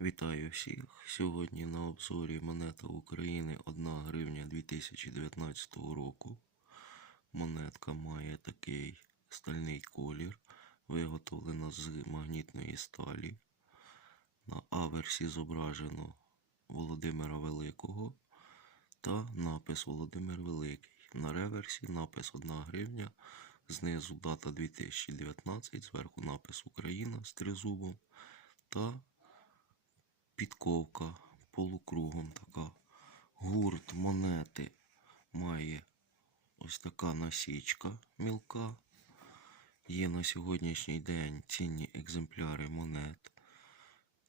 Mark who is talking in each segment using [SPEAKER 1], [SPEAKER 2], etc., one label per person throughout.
[SPEAKER 1] Вітаю всіх! Сьогодні на обзорі монета України 1 гривня 2019 року. Монетка має такий стальний колір, виготовлена з магнітної сталі. На аверсі зображено Володимира Великого та напис Володимир Великий. На реверсі напис 1 гривня, знизу дата 2019, зверху напис Україна з тризубом та підковка полукругом така. Гурт монети має ось така насічка мілка. Є на сьогоднішній день цінні екземпляри монет.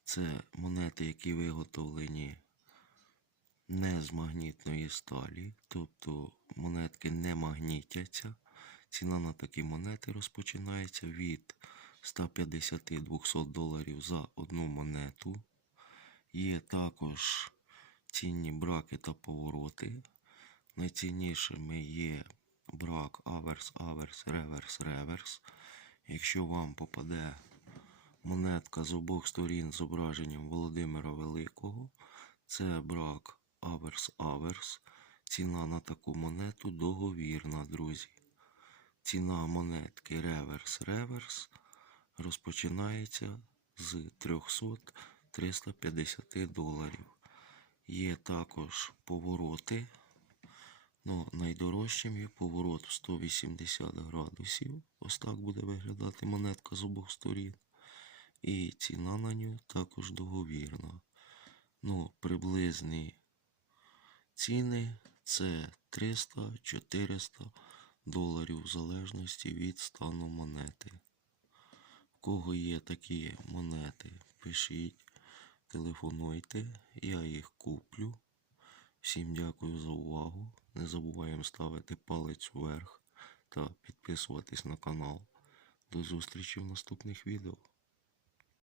[SPEAKER 1] Це монети, які виготовлені не з магнітної сталі, тобто монетки не магнітяться. Ціна на такі монети розпочинається від 150-200 доларів за одну монету. Є також цінні браки та повороти. Найціннішими є брак аверс, аверс, реверс, реверс. Якщо вам попаде монетка з обох сторін з зображенням Володимира Великого, це брак аверс, аверс. Ціна на таку монету договірна, друзі. Ціна монетки реверс, реверс розпочинається з 300-350 доларів. Є також повороти. Ну, найдорожчим є поворот в 180 градусів. Ось так буде виглядати монетка з обох сторін. І ціна на нього також договірна. Ну, приблизні ціни це 300-400 доларів в залежності від стану монети. В кого є такі монети, пишіть, телефонуйте, я їх куплю. Всім дякую за увагу. Не забуваємо ставити палець вверх та підписуватись на канал. До зустрічі в наступних відео.